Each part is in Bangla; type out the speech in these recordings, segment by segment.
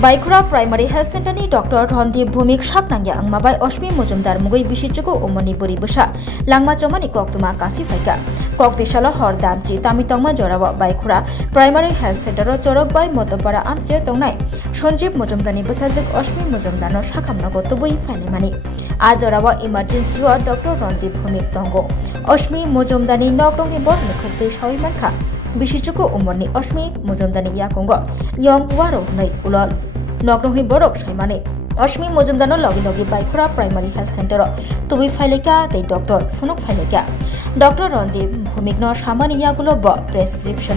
Baikura Primary Health Center ni Dr. Rondip Bhumik Shaknangya angmabai Oshmi Mujumdar mugui bisichuko umoni buri busha langma chomani koktuma kasi faika kok deshala hor damchi tamitongma jorawa Baikura Primary Health Center ro chorok bai motopara amche tongnai Sanjeev Mujumdani busajik Oshmi Mujumdano shakamnago tubui fainimani a jorawa emergency wa Dr. Rondip Bhumik tongo Oshmi Mujumdani nokdongni borni khutei shawi manka bisichuko umoni Oshmi Mujumdani yakongo yong waro nei ulol Noknongni borok saimane Oshmi Mujumdano logi Baikura Primary Health Center tubi faileka tei doctor funuk faileka Dr. Rondip Bhumik no samani yagulo bo prescription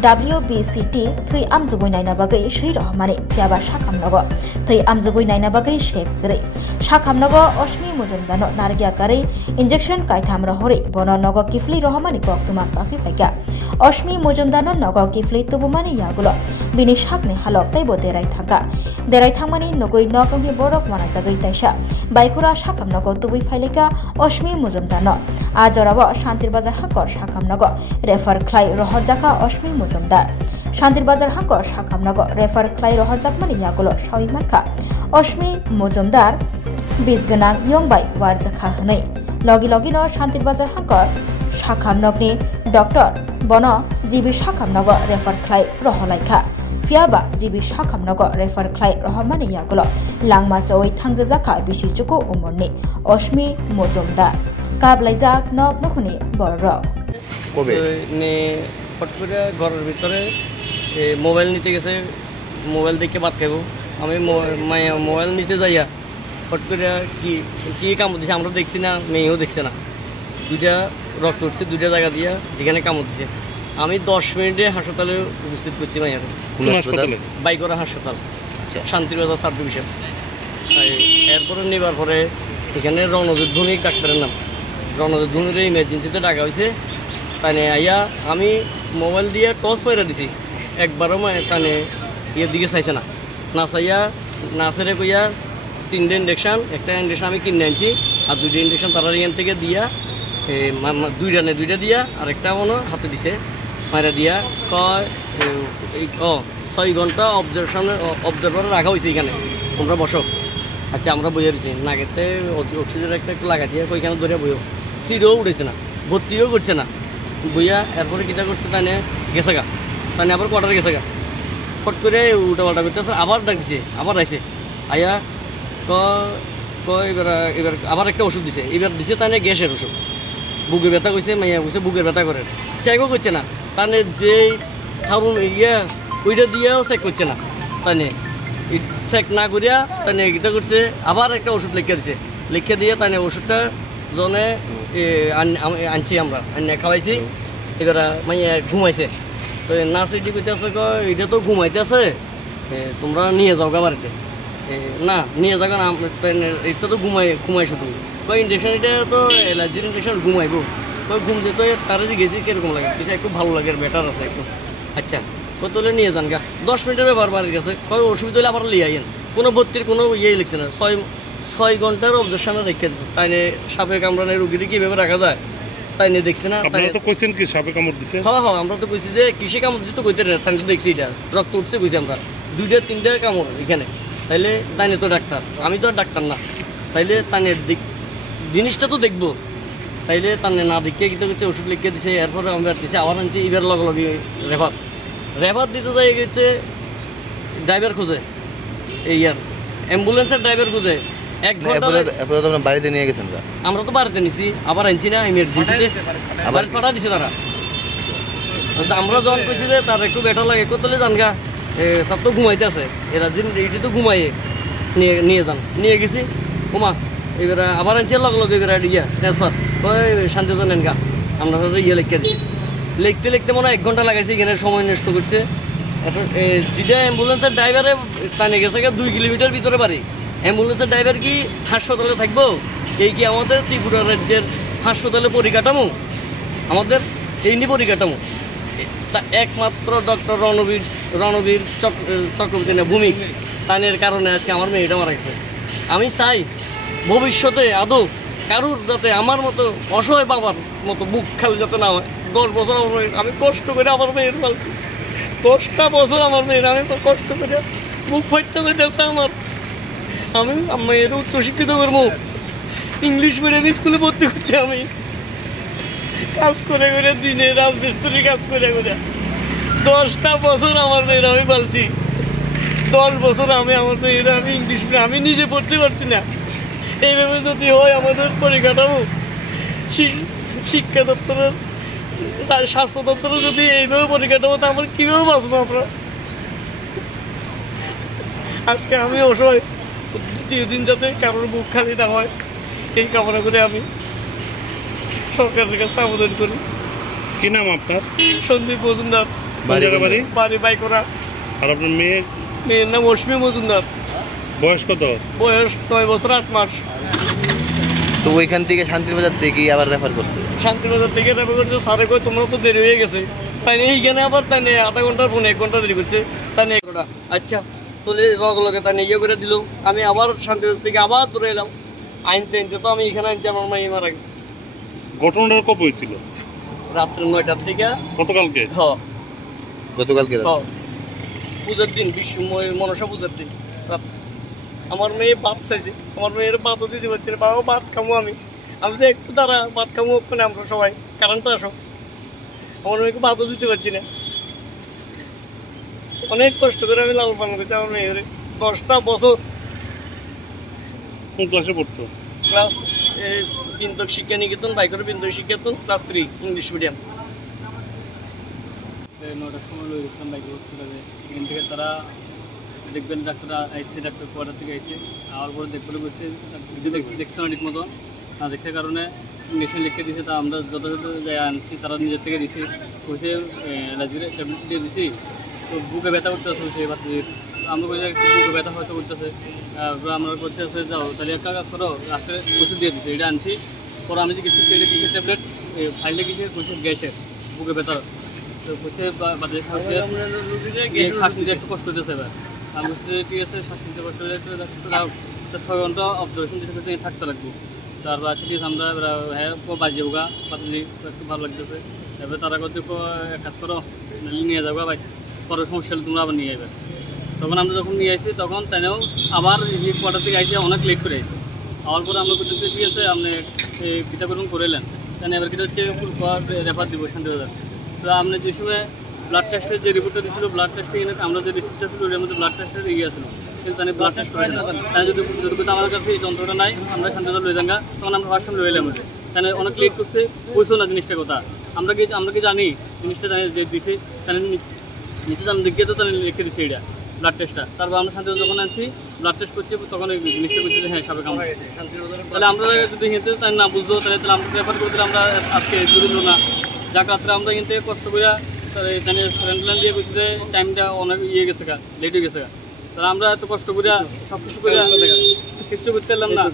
WBCT thui amjugoi naina bagai shri rahmani pyaba shakamnago thui amjugoi naina bagai shep gre shakamnago Oshmi Mujumdano nargya kare injection kaitham rahore bono nogo kifli rahmani koktuma kasi faika Oshmi Mujumdano nogo kifli tubumani yagulo bini shakni halok taibo derai thangmani nogoi nokongni borok manajagai taisa Baikura shakamnago tubui faileka Oshmi Mujumdano ajorabo Shantir Bazar hakor shakamnago refer khlai rohorjaka Oshmi Mujumdar Shantir Bazar hakor shakamnago refer khlai rohorjakmani yagulo shawi marka Oshmi Mujumdar bisganang yongbai warjakha hnei logi no Shantir Bazar hakor shakamnogni doctor bono jibi shakamnago refer khlai roholaika Fiaba jibi shakamnago refer khlai rohmani yagulo langma choi thangjaka bisichuko umorni Oshmi Mujumdar kablaijak nok nokhuni borok কবে নে ফট করে ঘরের ভিতরে মোবাইল নিতে গেছে মোবাইল দেখে ভাত খাইবো আমি মোবাইল নিতে যাইয়া ফট করে কি কামড় দিছে আমরা দেখছি না মেয়েও দেখছে না দুইটা রক্ত উঠছে দুইটা জায়গা দিয়া যেখানে কামড় দিছে আমি 10 মিনিটে হাসপাতালে উপস্থিত করছি মাইয়ার বাইকরা হাসপাতাল শান্তিবাজার সাব ডিভিশন এরপরে নেবার পরে এখানে রণজিৎ ভৌমিক ডাক্তারের নাম রণজিৎ ভৌমিকের ইমার্জেন্সিতে ডাকা হয়েছে তানে আইয়া আমি মোবাইল দিয়ে টস পয়রা দিছি একবারও তানে ইয়ের দিকে চাইছে না চাইয়া না ছেড়ে কইয়া 3টে ইঞ্জেকশন একটা ইঞ্জেকশন আমি কিনে আনছি আর 2টে ইঞ্জেকশন তারা এখান থেকে দিয়া দুইটা দিয়া আর একটা মনে হাতে দিছে মারা দিয়া কয় 6 ঘন্টা অবজারভারে রাখা হয়েছে এখানে তোমরা বসো আচ্ছা আমরা বইয়া দিছি নাগেতে অক্সিজেন একটা লাগাই দিয়ে ওইখানে ধরে বইও সিটও উঠেছে না ভর্তিও করছে না বইয়া এরপরে কিটা করছে তানে গেছে গা তানে আবার কোয়ার্টারে গেছে গা ফট করে উল্টা পাল্টা করতেছে আবার ডাকছে আবার আইছে আয়া এবার আবার একটা ওষুধ দিছে এবার দিছে তানে গ্যাসের ওষুধ বুকের ব্যথা কইছে মাইয়া কইছে বুকের ব্যথা করে চেকও করছে না তানে যে থারুন ওইটা দিয়েও চেক করছে না তানে চেক না করিয়া তানে কিটা করছে আবার একটা ওষুধ লিখে দিয়ে তানে ওষুধটা জনে আনছি আমরা খাওয়াইছি এবার মাইয়া ঘুমাইছে তো নার্সিটি কইতেছে এটা তো ঘুমাইতেছে তোমরা নিয়ে যাও গা বাড়িতে না নিয়ে যাও না এটা তো ঘুমাই শুধু কই ইঞ্জেকশন এটা তো অ্যালার্জির ইঞ্জেকশন ঘুমাইবো কই ঘুম যেতে তারা যে গেছি কিরকম লাগে কিছু একটু ভালো লাগে বেটার আছে একটু আচ্ছা কত তোলে নিয়ে যান গা 10 মিনিটের ব্যাপার বাড়ির কাছে কই অসুবিধা হলে আবার লিয়ে আইন কোনো ভর্তির কোনো ইয়ে লিখছে না 6 ঘন্টার অবজারভেশনে রেখে দিচ্ছে তাই সাপের কামড়ানোর রোগীর কীভাবে রাখা যায় তাই নিয়ে দেখছি না আপনারা তো কইছেন কি সাপে কামড় দিছে হ্যাঁ আমরা তো কইছি যে কিসে কামড় দিছে তো কইতে না তাই তো দেখছি এটা রক্ত উঠছে কইছি আমরা 2-3টা কামড় এখানে তাইলে তাই তো ডাক্তার আমি তো ডাক্তার না তাইলে তাই জিনিসটা তো দেখবো তাইলে তানে না দেখে কিন্তু হচ্ছে ওষুধ লিখে দিছে এরপরে আমরা দিছে আবার আনছি এবার লগে রেফার দিতে যাই গেছে ড্রাইভার খোঁজে এই অ্যাম্বুলেন্সের ড্রাইভার খোঁজে 1 ঘন্টা আপনারা বাড়িতে নিয়ে গেছেন আমরা তো বাড়িতে নিছি আবার আনছি না ইমার্জেন্সিতে আবার পাঠা দিছে তারা আমরা যখন কইছি যে তার একটু বেটার লাগে কতলে জানগা তার তো ঘুমাইতে আছে এরা দিন এইটি তো ঘুমাইয়ে নিয়ে যান নিয়ে গেছি ওমা এবার আবার আনছি লগে এবার ট্রান্সফার ওই শান্তিজন নেন গা আমরা লিখে দিচ্ছি লিখতে মনে হয় 1 ঘন্টা লাগাইছি এখানে সময় নষ্ট করছে যেটা অ্যাম্বুলেন্সের ড্রাইভারে টানে গেছে 2 কিলোমিটার ভিতরে বাড়ি অ্যাম্বুলেন্সের ড্রাইভার কি হাসপাতালে থাকবো এই কি আমাদের ত্রিপুরা রাজ্যের হাসপাতালে পরিকাঠামো আমাদের এই নিয়ে পরিকাঠামো তা একমাত্র ডক্টর রণবীর চক্রবর্তী না ভূমিক তানের কারণে আজকে আমার মেয়েটা মারা গেছে আমি চাই ভবিষ্যতে আদৌ কারুর যাতে আমার মতো অসহায় বাবার মতো বুক খালি যাতে না হয় 10 বছর আমি কষ্ট করে আমার মেয়ের পালছি 10টা বছর আমার মেয়ের আমি কষ্ট করে বুক ফাইটটা হইতেছে আমার। আমি এর উচ্চশিক্ষিত করবো, ইংলিশ মিডিয়াম স্কুলে ভর্তি করছি। আমি কাজ করে করে দিনে রাজমিস্ত্রি কাজ করে করে 10টা বছর আমার মেয়েরা আমি পালছি। 10 বছর আমি আমার মেয়েরা আমি ইংলিশ মিডিয়াম আমি নিজে পড়তে পারছি না। এইভাবে যদি হয় আমাদের পরিকাঠামো, শিক্ষা দপ্তরের, স্বাস্থ্য দপ্তরে যদি এইভাবে পরিকাঠামো, তা আমরা কীভাবে বাঁচবো আমরা? আজকে আমি অসহায়, দ্বিতীয় দিন যাতে কারোর বুক খালি না হয় এই কামনা করে আমি সরকারের কাছে আবেদন করি। কি নাম আপনার? সন্দীপ মজুমদার, বাড়ি বাইকরা। আর আপনার মেয়ের নাম অশ্মি মজুমদার। বয়স কত? বয়স 9 বছর 8 মাস। তো ওইখান থেকে শান্তিবাজার থেকে আবার রেফার করছে? শান্তিবাজার থেকে রেফার করছে। স্যারে কয় তোমরা তো দেরি হয়ে গেছে, তাই নিয়ে এইখানে আবার তাই নিয়ে আধা ঘন্টার ফোন 1 ঘন্টা দেরি করছে। তাই নিয়ে আচ্ছা তোলে লগে তাই নিয়ে করে দিল। আমি আবার শান্তিবাজার থেকে আবার দূরে এলাম আনতে তো আমি এখানে আনছি। আমার মা মারা গেছে। ঘটনাটা কবে হয়েছিল? রাত্রে 9টার থেকে। গতকালকে? হ্যাঁ গতকালকে পূজার দিন, মনসা পূজার দিন রাত। আমার মেয়ে ভাত চাইছে, আমার মেয়ের ভাতও দিতে পারছি না। বাবা ভাত খামো, আমি তো একটু দাঁড়া ভাত খামো ওখানে আমরা সবাই, কারেন্টটা আসো। আমার মেয়েকে ভাতও দিতে পারছি না। অনেক কষ্ট করে আমি লাল পালন করছি আমার মেয়ের। 10টা বছর। কোন ক্লাসে পড়তো? ক্লাস বিন্দক শিক্ষা নিকেতন, বাইকের বিন্দক শিক্ষাতন, ক্লাস 3 ইংলিশ মিডিয়াম। 9টার সময় লয়ে গেছিলাম বাইক হসপিটালে। এখান থেকে তারা দেখবেন ডাক্তাররা আইসে, ডাক্তার কোয়ার্টার থেকে আইসে। আর পরে দেখতে বলছে ভিডিও দেখছে না ঠিক মতো, না দেখার কারণে ইঞ্জেকশন লিখে দিয়েছে। তা আমরা যথাযথ যাই আনছি, তারা নিজের থেকে দিছি। বসে রাজগিরে ট্যাবলেট দিয়ে দিছি। তো বুকে ব্যথা করতেছে সেই বাচ্চাদের। আমরা বলি বুকে ব্যথা হয়তো করতেছে, আমরা করতে আছে যাও তাহলে একটা কাজ করো, রাত্রে ওষুধ দিয়ে দিছে। এটা আনছি। পরে আমি যে কিছু কিসের ট্যাবলেট ফাইলে কিছু গ্যাসের বুকে ব্যথার। তো বসে শ্বাস নিতে একটু কষ্ট হতেছে। এবার আমি বুঝতে ঠিক আছে, শ্বাস নিতে কষ্ট হলে 6 ঘন্টা অবজারভেশন দিয়ে থাকতে লাগবো। তারপর ঠিক আছে আমরা হ্যাঁ বাজিয়ে হোগা বাজি একটু ভালো লাগতেছে। এবার তারা করতে কাজ করো নিয়ে যাবো ভাই, পরে সমস্যা হলে তোমরা আবার নিয়ে যাবে। তখন আমরা যখন নিয়ে আসি তখন তাইও আবার কোয়ার্টার থেকে আইসি অনেক লেট করে আসি। আবার পরে আমরা করতেছি ঠিক আছে আপনি পিতা করুন করে এলেন, তাই এবার কিন্তু হচ্ছে রেফার দিব শান্তিবাজার। তো আপনি যে সময় ব্লাড টেস্টের যে রিপোর্টটা দিয়েছিল, ব্লাড টেস্টে আমরা যে রিসিপ্টটা ছিল ওর মধ্যে ব্লাড টেস্টের ইয়ে আসলো, কিন্তু তাই ব্লাড টেস্ট করে না। তাই যদি আমাদের কাছে এই যন্ত্রটা নাই, আমরা শান্তিবাজার লয়ে যাঙ্গা, তখন আমরা ফার্স্ট টাইম লয়ে এলাম। তাই অনেক লেট করছে, বুঝছো না জিনিসটা কথা। আমরা কি জানি জিনিসটা জানি যে দিছে, তাহলে নিচে জানি দেখিয়ে তো তাহলে লিখে দিছে এটা ব্লাড টেস্টটা। তারপর আমরা শান্তিবাজার যখন আনছি ব্লাড টেস্ট করছি, তখন ওই জিনিসটা করছি যে হ্যাঁ সাপে কামড়েছে। তাহলে আমরা যদি হিঁতে তাই না বুঝতো, তাহলে আমরা রেফার করে দিলে আমরা আজকে জরুরি না। যাক রাত্রে আমরা কিন্তু কষ্ট করে তাহলে স্যারেন্ডলাইন দিয়ে বলছি যে টাইমটা অনেক ইয়ে গেছে গা, লেট হয়ে গেছে গা। তাহলে আমরা এত কষ্ট করে সব কিছু করে কিচ্ছু করতে পারলাম না।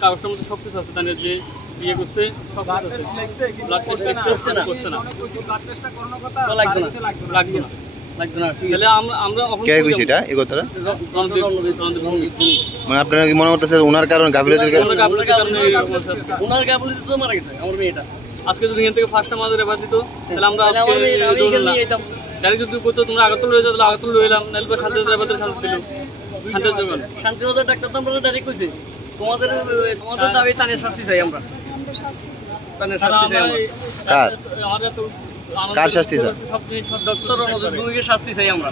কাগজটার মধ্যে সব কিছু আছে, তাহলে যে ইয়ে করছে সব কিছু আছে। ব্লাড টেস্ট করছে না, লাগবে না। তাহলে আমরা মানে আপনারা কি মনে করতেছে ওনার কারণে গাফিলতির কারণে ওনার গাফিলতি তো মারা গেছে আমার মেয়েটা। আজকে যদি এখান থেকে ফার্স্ট আমাদের রেফার দিত, তাহলে আমরা আজকে ডাইরেক্ট যদি করতো তোমরা আগরতলা লয়ে যাও, আগরতলা লয়ে এলাম, নাহলে শান্তিবাজার রেফার শান্তি দিল। শান্তিবাজার ডাক্তার তো আমরা ডাইরেক্ট কইছি তোমাদের দাবি তানের শাস্তি চাই আমরা। তানের শাস্তি চাই আমরা। কার শাস্তি চাই? ডক্টর রণজিৎ ভৌমিকের শাস্তি চাই আমরা।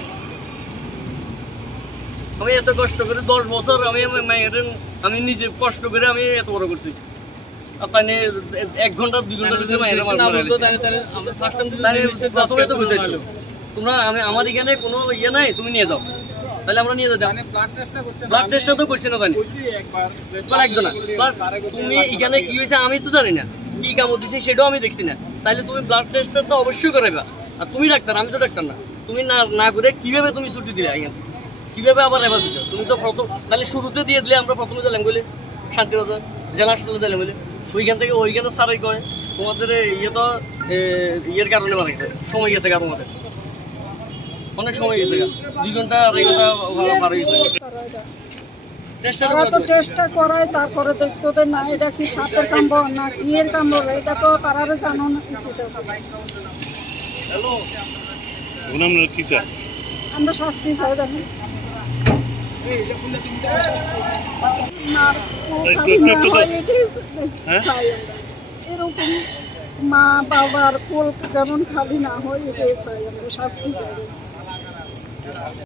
আমি এত কষ্ট করে 10 বছর আমি নিজে কষ্ট করে আমি এত বড় করছি। আপনি 1 ঘন্টা 2 ঘন্টার ভিতরে প্রথমে তো বুঝতে তোমরা আমার এখানে কোনো ইয়ে নাই, তুমি নিয়ে যাও, তাহলে আমরা নিয়ে যাবো। ব্লাড টেস্টটা তো করছি না, তাই লাগতো না। তুমি এখানে কি হয়েছে আমি তো জানি না, কি কামড় দিছে সেটাও আমি দেখছি না। তাহলে তুমি ব্লাড টেস্টটা তো অবশ্যই করাইবা। আর তুমি ডাক্তার, আমি তো ডাক্তার না। তুমি না করে কিভাবে তুমি ছুটি দিলে এখান থেকে, কিভাবে আবার রেফার দিছো? তুমি তো প্রথম তাহলে শুরুতে দিয়ে দিলে, আমরা প্রথমে দিলাম বলে শান্তিবাজার জেলা হাসপাতালে দিলাম বলে, ওইখানে সারাই কয় তোমাদের ইয়ে তো ইয়ের কারণে মারা গেছে, সময় গেছে গা, তোমাদের অনেক সময় গেছে গা, 2 ঘন্টা 2.5 ঘন্টা পার হয়ে গেছে। টেস্টটা করায়, তারপরে দেখতে না এটা কি সাপের কামড় না কি এর কামড়, এটা তো তারারে জানো না উচিত আছে। কি চাই? আমরা শাস্তি চাই। মার কোল খালি না হয় এটাই চাই আমরা। এরকম মা বাবার কোল যেমন খালি না হয় এটাই চাই আমরা, শাস্তি চাই।